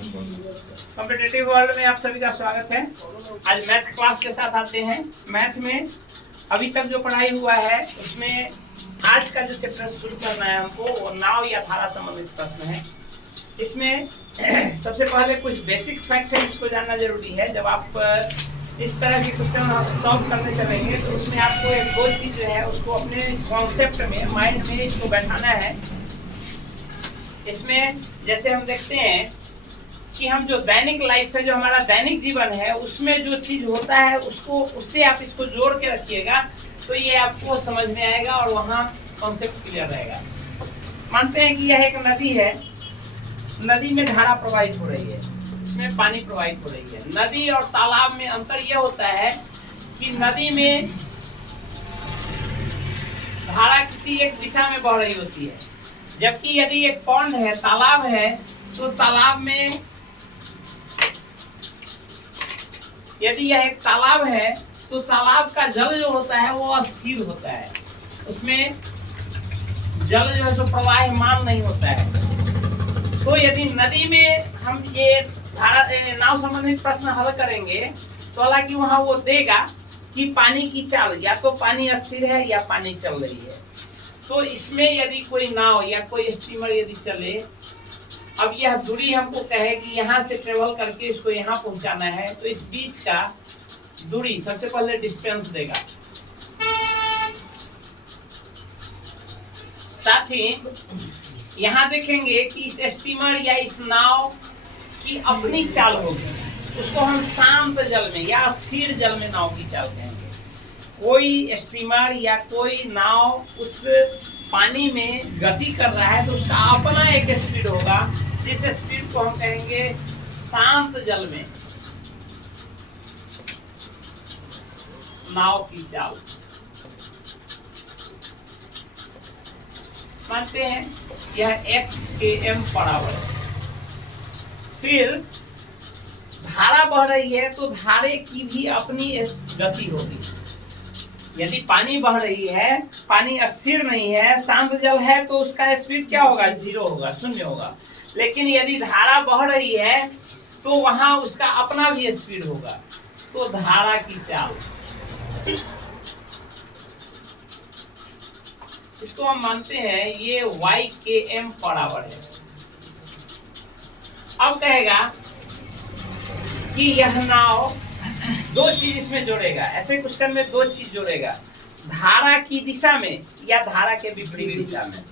Competitive world में आप सभी का स्वागत है। आज मैथ क्लास के साथ आते हैं। मैथ में अभी तक जो पढ़ाई हुआ है उसमें आज का जो चैप्टर शुरू करना है हमको वो नाव या धारा संबंधित प्रश्न है। इसमें सबसे पहले कुछ बेसिक फैक्ट है जिसको जानना जरूरी है। जब आप इस तरह के क्वेश्चन सॉल्व करने चलेंगे तो उसमें आपको एक दो चीज जो है उसको अपने कॉन्सेप्ट में माइंड में इसको बैठाना है। इसमें जैसे हम देखते हैं कि हम जो दैनिक लाइफ है, जो हमारा दैनिक जीवन है, उसमें जो चीज होता है उसको उससे आप इसको जोड़ के रखिएगा तो ये आपको समझ में आएगा और वहाँ कॉन्सेप्ट क्लियर रहेगा। मानते हैं कि यह एक नदी है, नदी में धारा प्रवाहित हो रही है, इसमें पानी प्रवाहित हो रही है। नदी और तालाब में अंतर यह होता है कि नदी में धारा किसी एक दिशा में बह रही होती है, जबकि यदि एक पॉन्ड है, तालाब है, तो तालाब में यदि यह एक तालाब है तो तालाब का जल जो होता है वो अस्थिर होता है, उसमें जल जो है तो प्रवाहमान नहीं होता है। तो यदि नदी में हम ये धारा नाव संबंधित प्रश्न हल करेंगे तो हालांकि वहां वो देगा कि पानी की चाल, या तो पानी अस्थिर है या पानी चल रही है। तो इसमें यदि कोई नाव या कोई स्टीमर यदि चले, अब यह दूरी हमको कहे कि यहाँ से ट्रेवल करके इसको यहाँ पहुंचाना है, तो इस बीच का दूरी सबसे पहले डिस्टेंस देगा। साथ ही यहाँ देखेंगे कि इस स्टीमर या इस नाव की अपनी चाल होगी, उसको हम शांत जल में या स्थिर जल में नाव की चाल कहेंगे। कोई स्टीमर या कोई नाव उस पानी में गति कर रहा है तो उसका अपना एक स्पीड होगा, जिस स्पीड को हम कहेंगे शांत जल में नाव की चाल। मानते हैं यह x km बराबर है। फिर धारा बह रही है तो धारे की भी अपनी गति होगी। यदि पानी बह रही है, पानी अस्थिर नहीं है, शांत जल है, तो उसका स्पीड क्या होगा? 0 होगा, 0 होगा। लेकिन यदि धारा बह रही है तो वहां उसका अपना भी स्पीड होगा। तो धारा की चाल, इसको हम मानते हैं ये y km बराबर है। अब कहेगा कि यह नाव दो चीज इसमें जोड़ेगा। ऐसे क्वेश्चन में दो चीज जोड़ेगा, धारा की दिशा में या धारा के विपरीत दिशा में।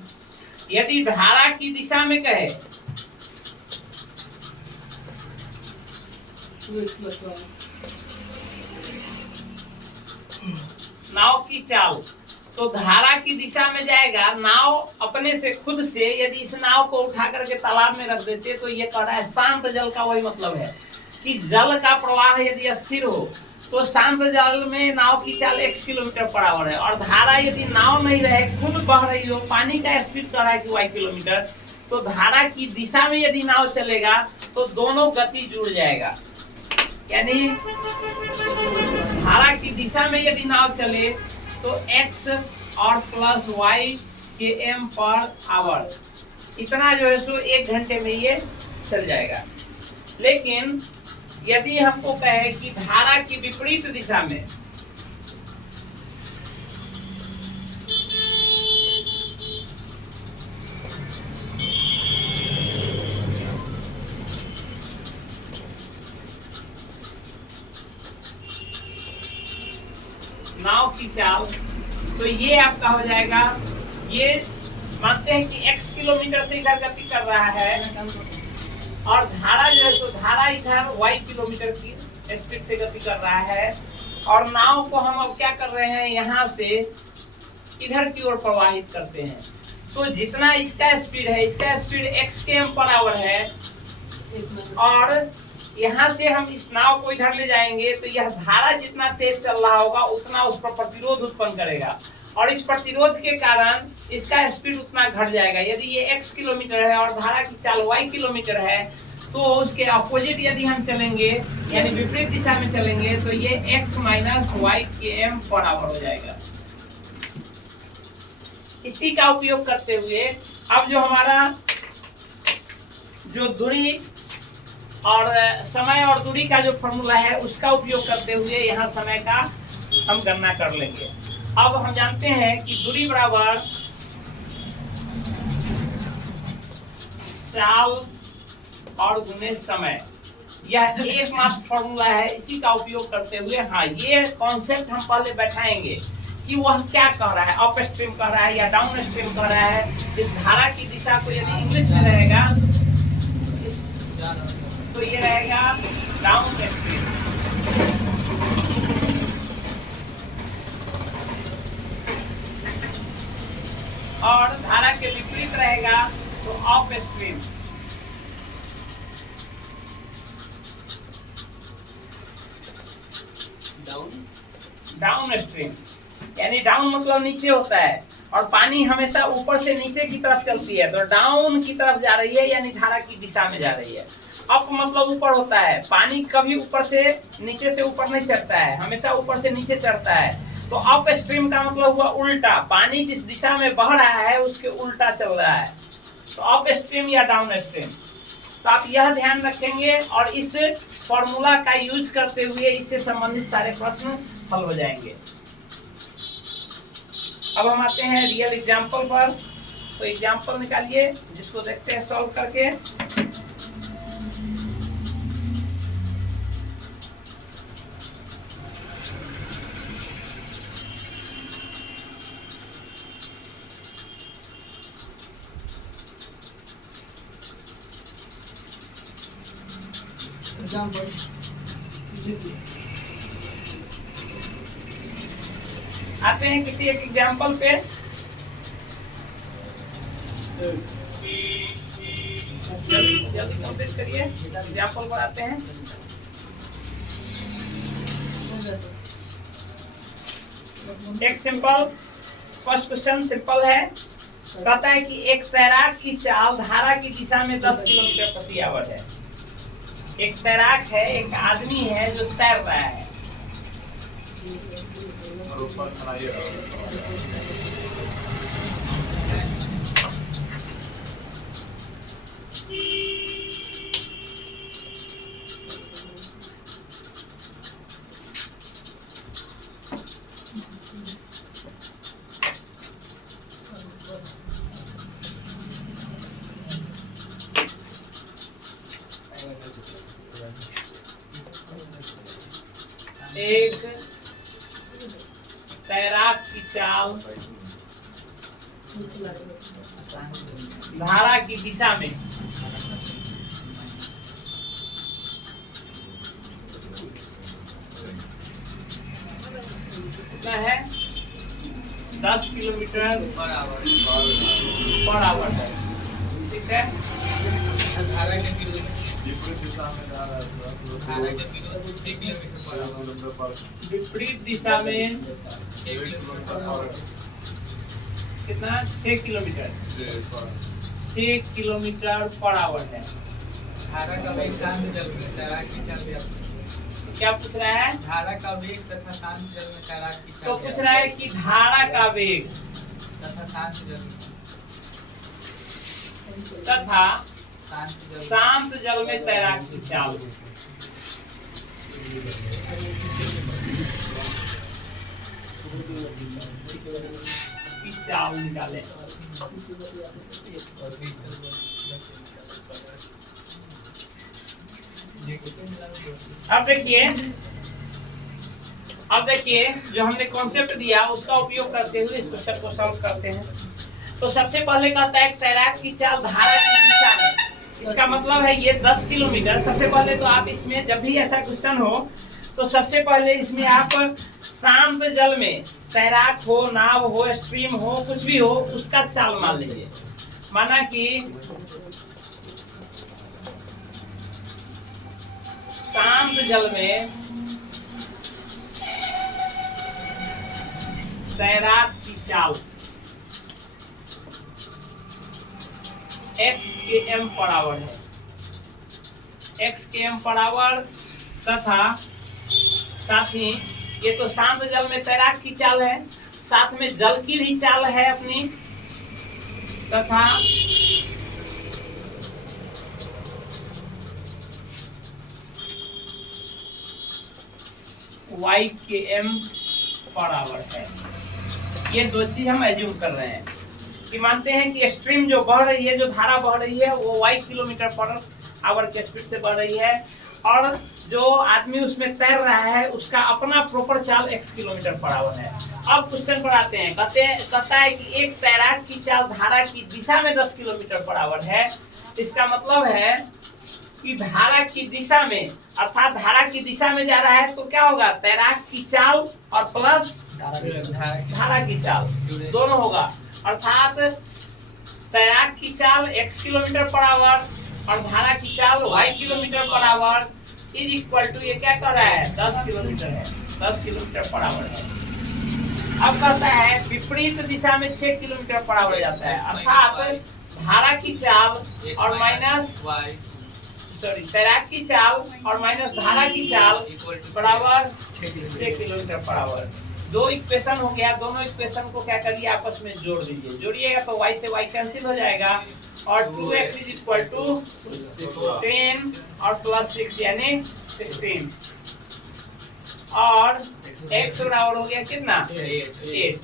यदि धारा की दिशा में कहे नाव की चाल, तो धारा की दिशा में जाएगा। नाव अपने से खुद से यदि इस नाव को उठा करके तालाब में रख देते तो ये कह रहा है शांत जल का वही मतलब है कि जल का प्रवाह यदि स्थिर हो तो शांत जल में नाव की चाल x किलोमीटर बराबर है। और धारा यदि नाव नहीं रहे, खुद बह रही हो, पानी का स्पीड कह रहा है कि y किलोमीटर, तो धारा की दिशा में यदि नाव चलेगा तो दोनों गति जुड़ जाएगा। यानी धारा की दिशा में यदि नाव चले तो x और plus y km per hour, इतना जो है सो 1 घंटे में ये चल जाएगा। लेकिन यदि हमको कहे कि धारा की विपरीत दिशा में, नाव की चाल, तो ये आपका हो जाएगा, ये मानते हैं कि x किलोमीटर से इधर गति कर रहा है और धारा जो है तो धारा इधर y किलोमीटर की स्पीड से गति कर रहा है। और नाव को हम अब क्या कर रहे हैं, यहाँ से इधर की ओर प्रवाहित करते हैं। तो जितना इसका स्पीड है, इसका speed x km per hour है, और यहाँ से हम इस नाव को इधर ले जाएंगे तो यह धारा जितना तेज चल रहा होगा उतना उस पर प्रतिरोध उत्पन्न करेगा, और इस प्रतिरोध के कारण इसका स्पीड उतना घट जाएगा। यदि ये x किलोमीटर है और धारा की चाल y किलोमीटर है तो उसके अपोजिट यदि हम चलेंगे यानी विपरीत दिशा में चलेंगे तो ये x माइनस y km बराबर हो जाएगा। इसी का उपयोग करते हुए अब जो हमारा जो दूरी और समय और दूरी का जो फॉर्मूला है उसका उपयोग करते हुए यहाँ समय का हम गणना कर लेंगे। अब हम जानते हैं कि दूरी बराबर चाल और गुने समय, यह एकमात्र फॉर्मूला है। इसी का उपयोग करते हुए हाँ ये कॉन्सेप्ट हम पहले बैठाएंगे कि वह क्या कह रहा है, अप स्ट्रीम कह रहा है या डाउन स्ट्रीम कह रहा है। इस धारा की दिशा को यदि इंग्लिश में रहेगा तो ये रहेगा डाउन स्ट्रीम, और धारा के विपरीत रहेगा तो अप स्ट्रीम। डाउन स्ट्रीम यानी डाउन मतलब नीचे होता है, और पानी हमेशा ऊपर से नीचे की तरफ चलती है, तो डाउन की तरफ जा रही है यानी धारा की दिशा में जा रही है। अप मतलब ऊपर होता है, पानी कभी ऊपर से नीचे से ऊपर नहीं चढ़ता है, हमेशा ऊपर से नीचे चढ़ता है। तो अप स्ट्रीम का मतलब हुआ उल्टा, पानी जिस दिशा में बह रहा है उसके उल्टा चल रहा है, तो अप स्ट्रीम या डाउन स्ट्रीम। तो आप यह ध्यान रखेंगे और इस फॉर्मूला का यूज करते हुए इससे संबंधित सारे प्रश्न हल हो जाएंगे। अब हम आते हैं रियल एग्जाम्पल पर। तो एग्जाम्पल निकालिए जिसको देखते हैं सॉल्व करके। आते हैं किसी एक एग्जाम्पल पे। जल्दी कंप्लीट करिए, एग्जाम्पल पर आते हैं। एक सिंपल फर्स्ट क्वेश्चन सिंपल है, कहता है कि एक तैराक की चाल धारा की दिशा में 10 किलोमीटर प्रति आवर है। एक तैराक है, एक आदमी है जो तैर रहा है। एक तैराक की चाल धारा की दिशा में कितना है 10 किलोमीटर पर आवर है। ठीक है, धारा के विपरीत दिशा में जा रहा है, धारा के विपरीत 6 किलोमीटर पर आवर, विपरीत दिशा में 6 किलोमीटर कितना 6 किलोमीटर 6 किलोमीटर पर आवर है। धारा का वेग शांत जल में तैराक की चाल भी क्या पूछ रहा है? धारा का वेग तथा शांत जल में तैराक की चाल। तो पूछ रहा है कि धारा का वेग तथा शांत जल में तथा शांत जल में तैराक की चाल। चाल निकाले। अब देखिए जो हमने कॉन्सेप्ट दिया उसका उपयोग करते हुए इस क्वेश्चन को सॉल्व करते हैं। तो सबसे पहले कहता है तैराक की चाल धारा की दिशा में, इसका मतलब है ये 10 किलोमीटर। सबसे पहले तो आप इसमें जब भी ऐसा क्वेश्चन हो तो सबसे पहले इसमें आप शांत जल में तैराक हो, नाव हो, स्ट्रीम हो, कुछ भी हो, उसका चाल मान लीजिए। माना कि शांत जल में तैराक की चाल x के m पर आवर है, x के m पर आवर तथा साथ ही ये तो शांत जल में तैराक की चाल है, साथ में जल की भी चाल है अपनी, तथा y के m पर आवर है। ये दो चीज हम एज्यूम कर रहे हैं कि मानते हैं कि स्ट्रीम जो बह रही है, जो धारा बह रही है, वो y किलोमीटर पर आवर के स्पीड से बह रही है, और जो आदमी उसमें तैर रहा है उसका अपना प्रॉपर चाल x किलोमीटर पर आवर है। अब क्वेश्चन पर आते हैं, कहता है कि एक तैराक की चाल धारा की दिशा में 10 किलोमीटर पर आवर है। इसका मतलब है कि धारा की दिशा में, अर्थात धारा की दिशा में जा रहा है तो क्या होगा, तैराक की चाल और प्लस धारा की चाल दोनों होगा, अर्थात तैराक की चाल x किलोमीटर पर आवर और धारा की चाल y kilometre per hour is equal to, ये क्या कर रहा है, 10 किलोमीटर है, 10 किलोमीटर पर आवर है। अब कहता है विपरीत दिशा में 6 किलोमीटर पर आवर जाता है, अर्थात धारा की चाल और माइनस तैराक की चाल और माइनस धारा की चाल बराबर 6 किलोमीटर पर आवर। दो इक्वेशन हो गया, दोनों इक्वेशन को क्या करिए, आपस में जोड़ दीजिए। जोड़िएगा तो y से y कैंसिल हो जाएगा और 2x इज इक्वल टू 10 और प्लस 6 यानी 16 और x बराबर हो गया कितना, 8।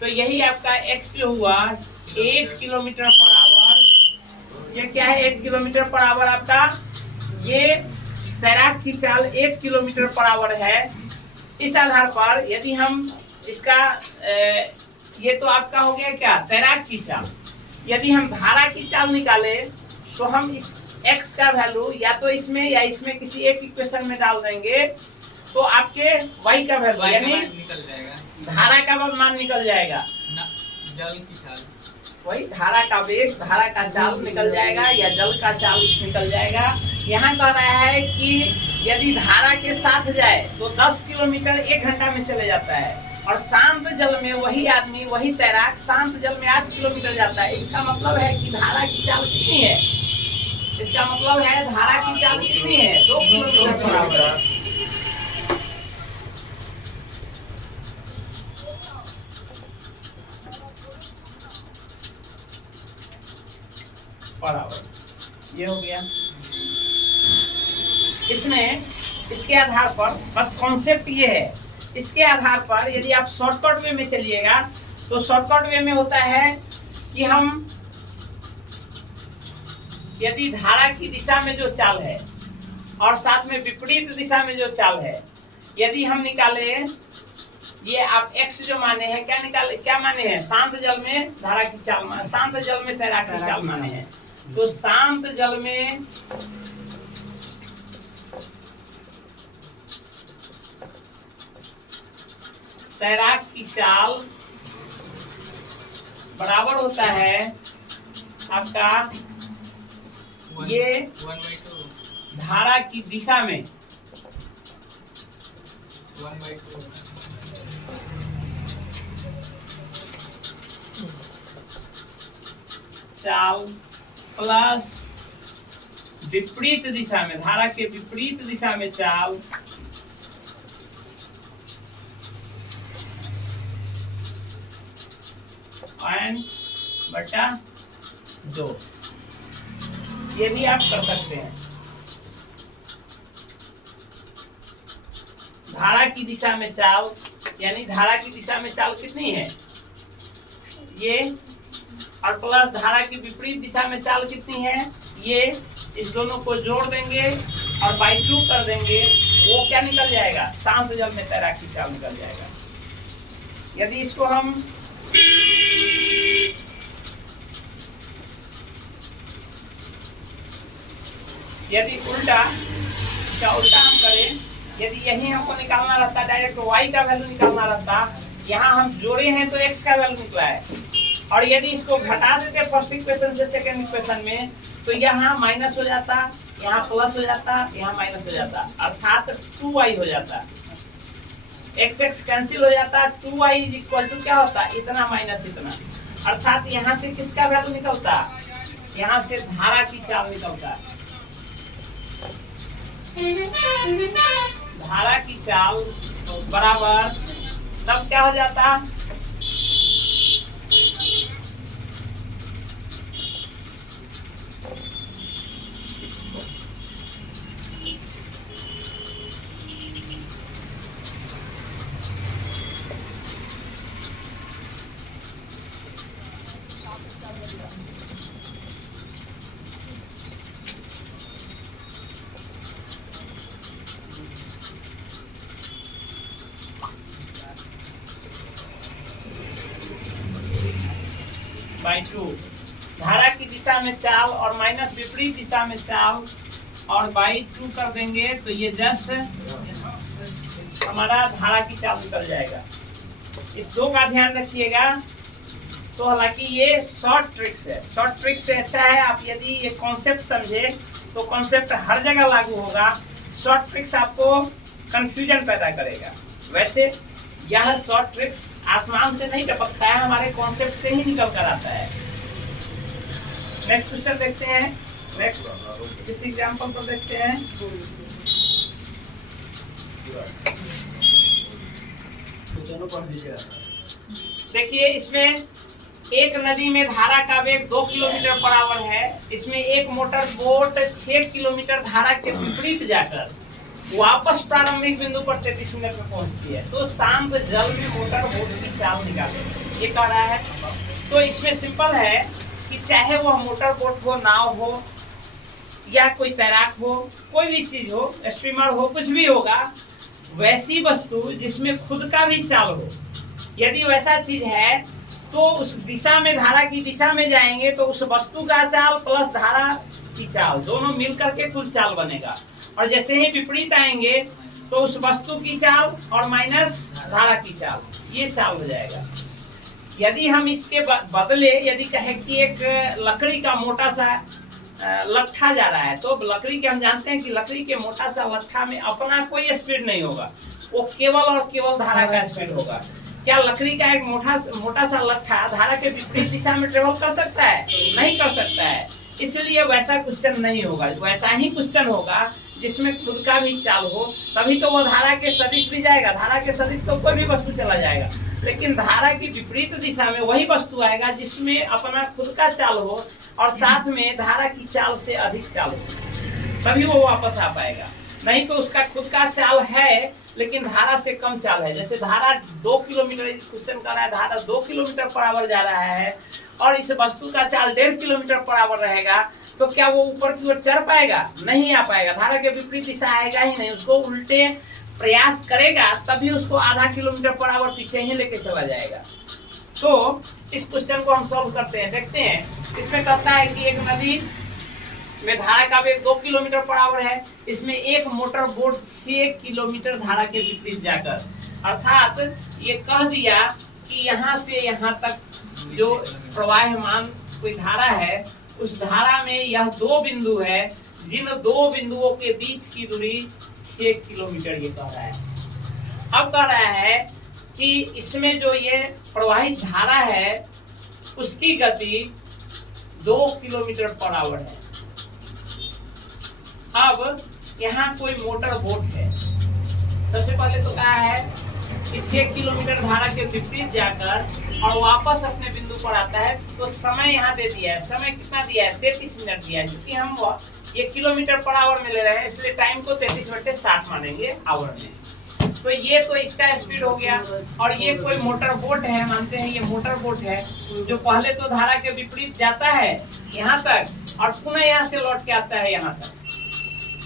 तो यही आपका x जो हुआ 8 किलोमीटर पर आवर। ये क्या है, 8 किलोमीटर पर आवर आपका, ये तैराक की चाल 8 किलोमीटर पर आवर है। इस आधार पर यदि हम इसका ये तो आपका हो गया क्या, तैराक की चाल। यदि हम धारा की चाल निकाले तो हम इस x का वैल्यू या तो इसमें या इसमें किसी एक इक्वेशन में डाल देंगे तो आपके y का वैल्यू यानी निकल जाएगा, धारा का मान निकल जाएगा, जल की चाल, वही धारा का वेग, धारा का चाल निकल जाएगा या जल का चाल निकल जाएगा। यहाँ कह रहा है कि यदि धारा के साथ जाए तो 10 किलोमीटर 1 घंटा में चले जाता है, और शांत जल में वही आदमी, वही तैराक शांत जल में 8 किलोमीटर जाता है। इसका मतलब है कि धारा की चाल कितनी है, इसका मतलब है धारा की चाल कितनी है, 2 किलोमीटर पर आवर। ये हो गया। इसमें इसके आधार पर बस कॉन्सेप्ट ये है, इसके आधार पर यदि आप शॉर्टकट वे में चलिएगा तो शॉर्टकट वे में होता है कि हम यदि धारा की दिशा में जो चाल है और साथ में विपरीत दिशा में जो चाल है, यदि हम निकाले, ये आप x जो माने हैं, क्या निकाले, क्या माने हैं, शांत जल में धारा की चाल, शांत जल में तैराक की चाल माने हैं। तो शांत जल में तैराक की चाल बराबर होता है आपका ये धारा की दिशा में 1/2 चाल प्लस विपरीत दिशा में, धारा के विपरीत दिशा में चाल n बटा 2। ये भी आप कर सकते हैं। धारा की दिशा में चाल, यानी धारा की दिशा में चाल कितनी है ये, और प्लस धारा की विपरीत दिशा में चाल कितनी है ये, इस दोनों को जोड़ देंगे और बाई 2 कर देंगे, वो क्या निकल जाएगा, शांत जल में तैराक की चाल निकल जाएगा। यदि इसको हम उल्टा हम करें, यदि यही हमको निकालना रहता, डायरेक्ट y का वैल्यू निकालना रहता, यहाँ हम जोड़े हैं तो x का वैल्यू निकला है, और यदि इसको घटा देते फर्स्ट इक्वेशन से सेकंड इक्वेशन में तो यहाँ माइनस हो जाता, यहाँ प्लस हो जाता, यहाँ माइनस हो जाता, अर्थात 2y हो जाता, x कैंसिल हो जाता, 2y इज इक्वल टू क्या होता, इतना माइनस इतना, अर्थात यहाँ से किसका वैल्यू निकलता, यहाँ से धारा की चाल निकलता। धारा की चाल बराबर तब क्या हो जाता, दिशा में चाल और माइनस विपरीत दिशा में चाल और बाई 2 कर देंगे तो ये जस्ट हमारा धारा की चाल निकल जाएगा। इस 2 का ध्यान रखिएगा। तो हालांकि ये शॉर्ट ट्रिक्स है, शॉर्ट ट्रिक्स से अच्छा है आप यदि ये कॉन्सेप्ट समझे तो कॉन्सेप्ट हर जगह लागू होगा। शॉर्ट ट्रिक्स आपको कंफ्यूजन पैदा करेगा। वैसे यह शॉर्ट ट्रिक्स आसमान से नहीं टपकता है, हमारे कॉन्सेप्ट से ही निकल कर आता है। नेक्स्ट क्वेश्चन देखते हैं। नेक्स्ट इस एग्जांपल पर देखते हैं। देखिए इसमें एक नदी में धारा का वेग 2 किलोमीटर पर आवर है। इसमें एक मोटर बोट 6 किलोमीटर धारा के विपरीत जाकर वापस प्रारंभिक बिंदु पर 33 मिनट में पहुंचती है। तो शांत जल में मोटर बोट की चाल निकाले, ये कह रहा है। तो इसमें सिंपल है कि चाहे वह मोटर बोट हो, नाव हो या कोई तैराक हो, कोई भी चीज हो, स्ट्रीमर हो, कुछ भी होगा, वैसी वस्तु जिसमें खुद का भी चाल हो, यदि वैसा चीज है तो उस दिशा में, धारा की दिशा में जाएंगे तो उस वस्तु का चाल प्लस धारा की चाल दोनों मिलकर के कुल चाल बनेगा। और जैसे ही विपरीत आएंगे तो उस वस्तु की चाल और माइनस धारा की चाल, ये चाल हो जाएगा। यदि हम इसके बदले यदि कहें कि एक लकड़ी का मोटा सा लट्ठा जा रहा है, तो लकड़ी के हम जानते हैं कि लकड़ी के मोटा सा लट्ठा में अपना कोई स्पीड नहीं होगा, वो केवल और केवल धारा का स्पीड होगा। क्या लकड़ी का एक मोटा सा लट्ठा धारा के विपरीत दिशा में ट्रेवल कर सकता है? नहीं कर सकता है। इसलिए वैसा क्वेश्चन नहीं होगा। वैसा ही क्वेश्चन होगा जिसमें खुद का भी चाल हो, तभी तो वो धारा के सदिश भी जाएगा। धारा के सदिश तो कोई भी वस्तु चला जाएगा, लेकिन धारा की विपरीत दिशा में वही वस्तु आएगा जिसमें अपना खुद का चाल हो और साथ में धारा की चाल से अधिक चाल हो, तभी वो वापस आ पाएगा। नहीं तो उसका खुद का चाल है लेकिन धारा से कम चाल है। जैसे धारा 2 किलोमीटर, क्वेश्चन कर रहा है धारा 2 किलोमीटर पर आवर जा रहा है और इस वस्तु का चाल 1.5 किलोमीटर पर आवर रहेगा, तो क्या वो ऊपर की ओर चढ़ पाएगा? नहीं आ पाएगा। धारा के विपरीत दिशा आएगा ही नहीं, उसको उल्टे प्रयास करेगा तभी उसको आधा किलोमीटर पर आवर पीछे ही लेके चला जाएगा। तो इस क्वेश्चन को हम सॉल्व करते हैं, देखते हैं। इसमें कहता है कि एक नदी में धारा का वेग 2 किलोमीटर पर आवर है। इसमें एक मोटर बोट 6 किलोमीटर धारा के विपरीत जाकर, अर्थात ये कह दिया कि यहाँ से यहाँ तक जो प्रवाहमान कोई धारा है, उस धारा में यह 2 बिंदु है, जिन 2 बिंदुओं के बीच की दूरी 6 किलोमीटर ये कह रहा है। अब कह रहा है कि इसमें जो ये प्रवाहित धारा है उसकी गति 2 किलोमीटर पर आवर है। अब यहाँ कोई मोटर बोट है। सबसे पहले तो कहा है कि 6 किलोमीटर धारा के विपरीत जाकर और वापस अपने बिंदु पर आता है। तो समय यहाँ दे दिया है, समय कितना दिया है? 33 मिनट दिया है। क्योंकि हम ये किलोमीटर पर आवर में ले रहे हैं इसलिए टाइम को 33/60 मानेंगे आवर में। तो ये तो इसका स्पीड हो गया। और ये कोई मोटर बोट है, मानते हैं ये मोटर बोट है, जो पहले तो धारा के विपरीत जाता है यहाँ तक और पुनः यहाँ से लौट के आता है यहाँ तक।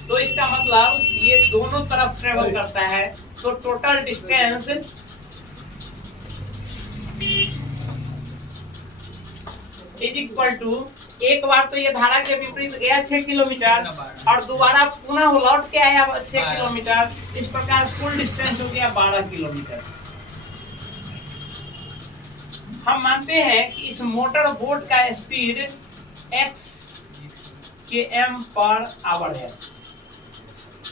तो इसका मतलब ये दोनों तरफ ट्रेवल करता है। तो total distance is equal to, एक बार तो ये धारा के विपरीत गया 6 किलोमीटर और दोबारा पुनः लौट के आया 6 किलोमीटर। इस प्रकार कुल डिस्टेंस हो गया 12 किलोमीटर। हम मानते हैं कि इस मोटर बोट का speed x km per hour है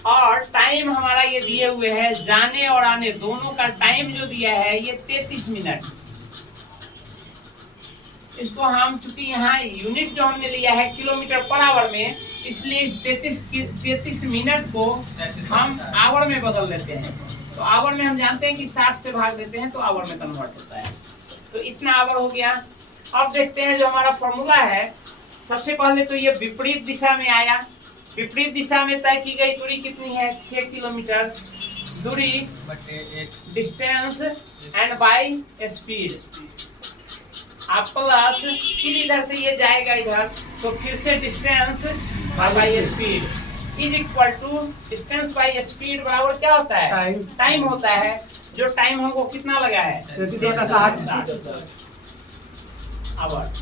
और टाइम हमारा ये दिए हुए है, जाने और आने दोनों का टाइम जो दिया है ये 33 मिनट। इसको हम चूंकि यहाँ यूनिट जो हमने लिया है किलोमीटर पर आवर में, इसलिए इस 33 मिनट को हम आवर में बदल देते हैं। तो आवर में हम जानते हैं कि 60 से भाग देते हैं तो आवर में कन्वर्ट होता है। तो इतना आवर हो गया। अब देखते हैं जो हमारा फॉर्मूला है। सबसे पहले तो ये विपरीत दिशा में आया। विपरीत दिशा में तय की गई दूरी कितनी है? 6 किलोमीटर। दूरी डिस्टेंस एंड बाय स्पीड, आप प्लस फिर इधर से ये जाएगा इधर, तो फिर से distance by speed is equal to distance by speed बराबर क्या होता है? टाइम होता है। जो टाइम हमको कितना लगा है? 33/60 आवर।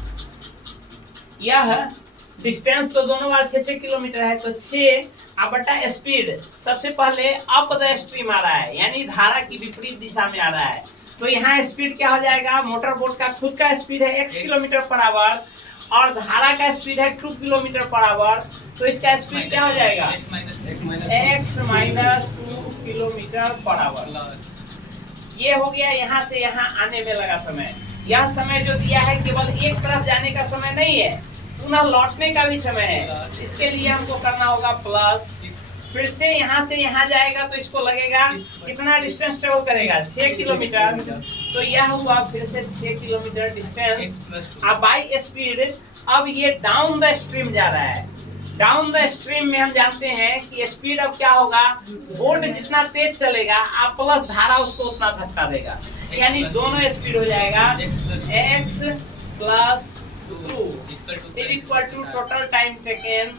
यह डिस्टेंस तो दोनों बार 6 किलोमीटर है, तो 6 बटा स्पीड। सबसे पहले अप द स्ट्रीम आ रहा है, यानी धारा की विपरीत दिशा में आ रहा है। तो यहाँ स्पीड क्या हो जाएगा, मोटर बोट का खुद का स्पीड है x किलोमीटर पर आवर और धारा का स्पीड है 2 किलोमीटर पर आवर। तो इसका स्पीड क्या हो जाएगा, x minus 2 kilometre per our. ये हो गया यहाँ से यहाँ आने में लगा समय। यह समय जो दिया है केवल एक तरफ जाने का समय नहीं है, पुनः लौटने का भी समय है। इसके लिए हमको करना होगा प्लस, फिर से यहाँ से यहाँ जाएगा तो इसको लगेगा कितना डिस्टेंस ट्रेवल करेगा, 6 किलोमीटर। तो यह हुआ फिर से 6 किलोमीटर डिस्टेंस। अब बाई स्पीड अब ये डाउन द स्ट्रीम जा रहा है। डाउन द स्ट्रीम में हम जानते हैं कि स्पीड अब क्या होगा, बोट जितना तेज चलेगा आप प्लस धारा उसको उतना धक्का देगा, यानी दोनों स्पीड हो जाएगा x plus 2 equal to total time taken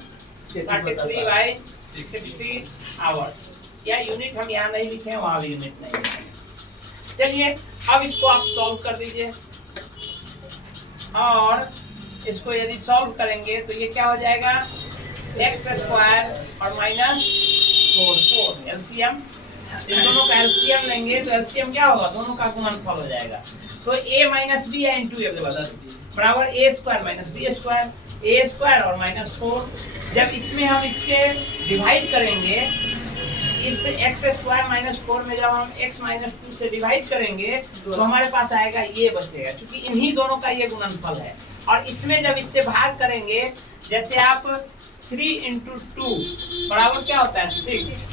33/60 hours. या यूनिट हम यहाँ नहीं लिखे, वहाँ भी यूनिट नहीं लिखे। चलिए अब इसको आप सॉल्व कर दीजिए, और इसको यदि सॉल्व करेंगे तो ये क्या हो जाएगा, x स्क्वायर और माइनस 4 एलसीएम। इन दोनों का एलसीएम लेंगे तो एलसीएम क्या होगा, दोनों का गुणनफल हो जाएगा। तो a माइनस बी या इंटू ए प्लस बराबर a square minus B square, a square और माइनस 4। जब इसमें हम इससे डिवाइड करेंगे, इस x स्क्वायर माइनस 4 में जब हम x माइनस 2 से डिवाइड करेंगे तो हमारे पास आएगा ये बचेगा, क्योंकि इन्हीं दोनों का ये गुणनफल है। और इसमें जब इससे भाग करेंगे, जैसे आप 3 इंटू 2 बराबर क्या होता है 6।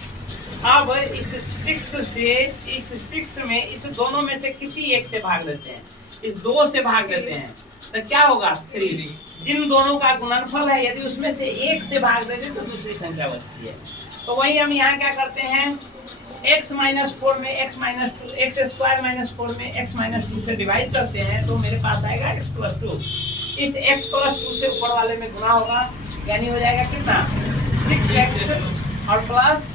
अब इस 6 से इस 6 में इस दोनों में से किसी एक से भाग लेते हैं, इस 2 से भाग लेते हैं तो क्या होगा 3। जिन दोनों का गुणनफल है यदि उसमें से एक से भाग देते तो दूसरी संख्या बचती है। तो वही हम यहाँ क्या करते हैं, x माइनस 4 में x minus 2, x square minus 4 में x माइनस 2 से डिवाइड करते हैं तो मेरे पास आएगा x प्लस 2। इस x प्लस 2 से ऊपर वाले में गुना होगा, यानी हो जाएगा कितना 6x और प्लस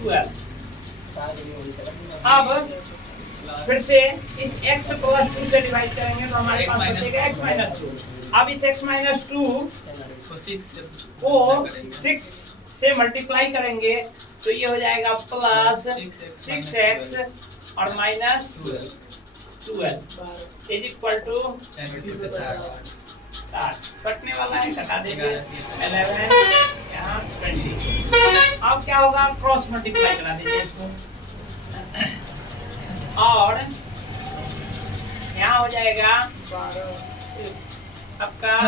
12। अब फिर से इस x प्लस 2 से डिवाइड करेंगे तो हमारे पास बचेगा x माइनस 2। अब इस x माइनस 2 को 6 से मल्टीप्लाई करेंगे तो ये हो जाएगा प्लस 6x और माइनस 12 इज इक्वल टू 60। कटने वाला है, कटा देंगे 11 यहाँ 20। अब क्या होगा, क्रॉस मल्टीप्लाई करा दीजिए इसको, और यहाँ हो जाएगा आपका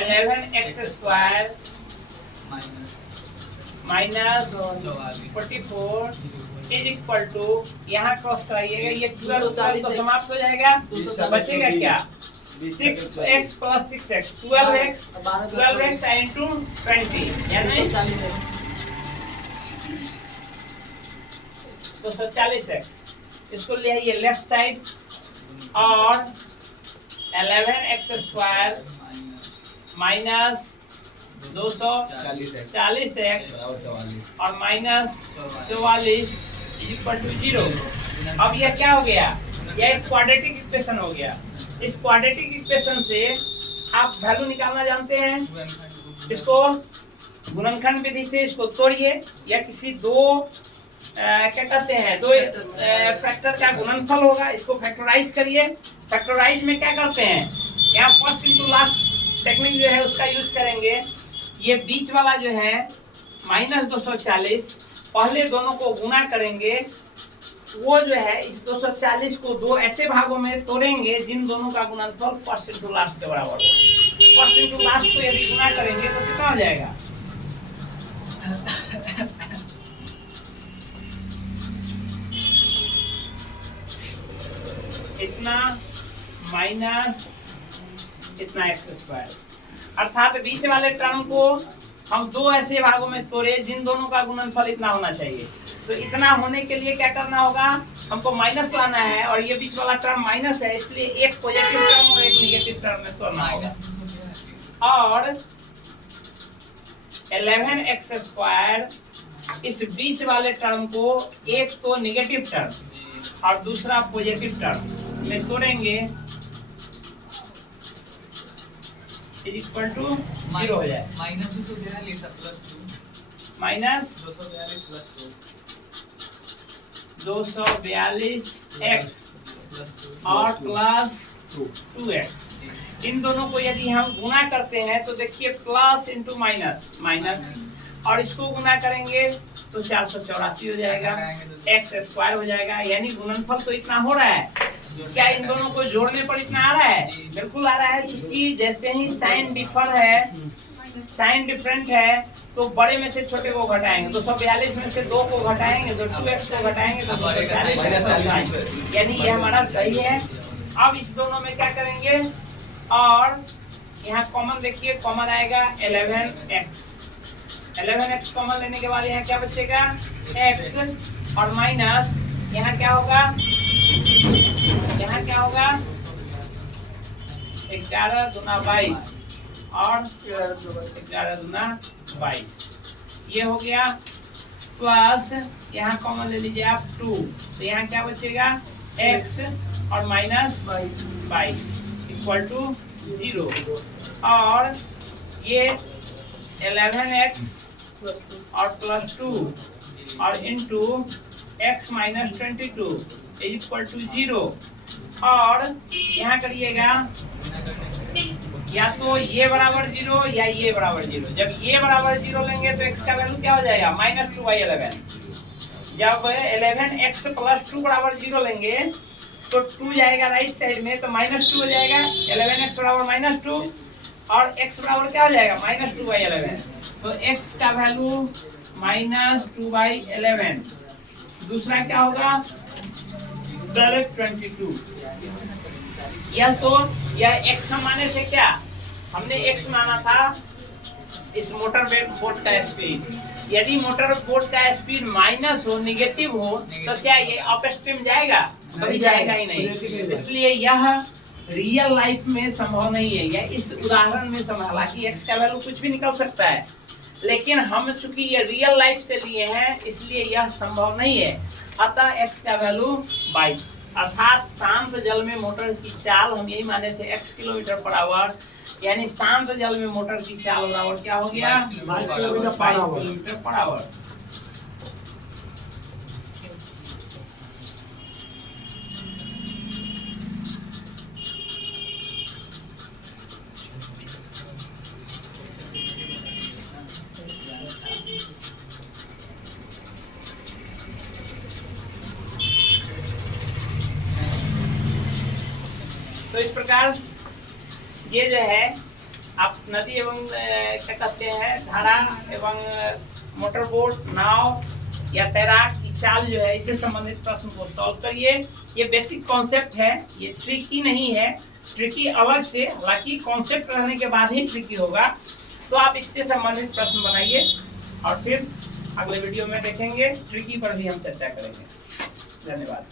11x square minus 44 is equal to, यहाँ क्रॉस कराइएगा, ये 12 तो समाप्त हो जाएगा, बचेगा क्या 6x plus 6x 12x into 20 यानी 240x। इसको ले आइए लेफ्ट साइड, और 11x स्क्वायर माइनस 240x और माइनस 44 इक्वल टू 0। अब यह क्या हो गया, यह एक क्वाड्रेटिक इक्वेशन हो गया। इस क्वाड्रेटिक इक्वेशन से आप वैल्यू निकालना जानते हैं, इसको गुणनखंड विधि से इसको तोड़िए, या किसी दो क्या कहते हैं, दो फैक्टर का गुणनफल होगा, इसको फैक्टराइज करिए। फैक्टराइज में क्या करते हैं, यहाँ फर्स्ट इनटू लास्ट टेक्निक जो है उसका यूज करेंगे। ये बीच वाला जो है माइनस 240, पहले दोनों को गुना करेंगे, वो जो है इस 240 को दो ऐसे भागों में तोड़ेंगे जिन दोनों का गुणनफल फर्स्ट इनटू लास्ट के बराबर हो। फर्स्ट इनटू लास्ट को यदि गुना करेंगे तो कितना हो जाएगा, इतना माइनस इतना एक्स स्क्वायर, अर्थात बीच वाले टर्म को हम दो ऐसे भागों में तोड़े जिन दोनों का गुणनफल इतना होना चाहिए। तो इतना होने के लिए क्या करना होगा, हमको माइनस लाना है, और ये बीच वाला टर्म माइनस है, इसलिए एक पॉजिटिव टर्म और एक नेगेटिव टर्म में तोड़ना होगा। और 11x स्क्वायर इस बीच वाले टर्म को एक तो नेगेटिव टर्म और दूसरा पॉजिटिव टर्म में तोड़ेंगे इज इक्वल टू 0 हो जाए, minus 242 plus 2 minus 242 plus 242 x 2 और प्लस 2x। इन दोनों को यदि हम गुणा करते हैं तो देखिए प्लस इंटू माइनस माइनस, और इसको गुना करेंगे तो 484 हो जाएगा, एक्स स्क्वायर हो जाएगा। यानी गुणनफल तो इतना हो रहा है, क्या इन दोनों को जोड़ने पर इतना आ रहा है? बिल्कुल आ रहा है, क्योंकि जैसे ही साइन डिफरेंट है तो बड़े में से छोटे को घटाएंगे, 242 में से 2 को घटाएंगे तो 2x को घटाएंगे तो 240, यानी ये हमारा सही है। अब इस दोनों में क्या करेंगे, और यहाँ कॉमन देखिए, कॉमन आएगा 11x कॉमन लेने के बाद यहाँ क्या बचेगा, x, और माइनस यहाँ क्या होगा, 11 दूना 22 और 11 दूना 22, ये हो गया। प्लस यहाँ कॉमन ले लीजिए आप 2, तो यहाँ क्या बचेगा, x और माइनस 22 इक्वल टू 0, और ये 11x और प्लस 2 और into x minus 22 equal to 0, और यहाँ करिएगा या तो ये बराबर 0 या ये बराबर 0। जब ये बराबर 0 लेंगे तो x का वैल्यू क्या हो जाएगा, -2/11। जब 11x प्लस 2 बराबर 0 लेंगे तो 2 जाएगा राइट साइड में, तो -2 हो जाएगा, 11x बराबर -2 और x बराबर क्या हो जाएगा, -2/11। तो x का वैल्यू -2/11। दूसरा क्या होगा, डायरेक्ट 22। यह तो यह x हम माने थे, क्या हमने x माना था इस मोटर बोट का स्पीड। यदि मोटर बोट का स्पीड माइनस हो, निगेटिव हो, तो क्या ये अप स्ट्रीम जाएगा, कभी जाएगा ही नहीं। इसलिए यह रियल लाइफ में संभव नहीं है, या इस उदाहरण में संभव। हालांकि x का वैल्यू कुछ भी निकल सकता है, लेकिन हम चूंकि ये रियल लाइफ से लिए हैं इसलिए यह संभव नहीं है। अतः x का वैल्यू 22, अर्थात शांत जल में मोटर की चाल हम यही माने थे x किलोमीटर पर आवर, यानी शांत जल में मोटर की चाल बराबर क्या हो गया, 22 किलोमीटर पर आवर। तो इस प्रकार ये जो है आप नदी एवं क्या कहते हैं, धारा एवं मोटर बोट, नाव या तैराक की चाल जो है, इससे संबंधित प्रश्न को सॉल्व करिए। ये बेसिक कॉन्सेप्ट है, ये ट्रिकी नहीं है, ट्रिकी अलग से, हालांकि कॉन्सेप्ट रहने के बाद ही ट्रिकी होगा। तो आप इससे संबंधित प्रश्न बनाइए और फिर अगले वीडियो में देखेंगे, ट्रिकी पर भी हम चर्चा करेंगे। धन्यवाद।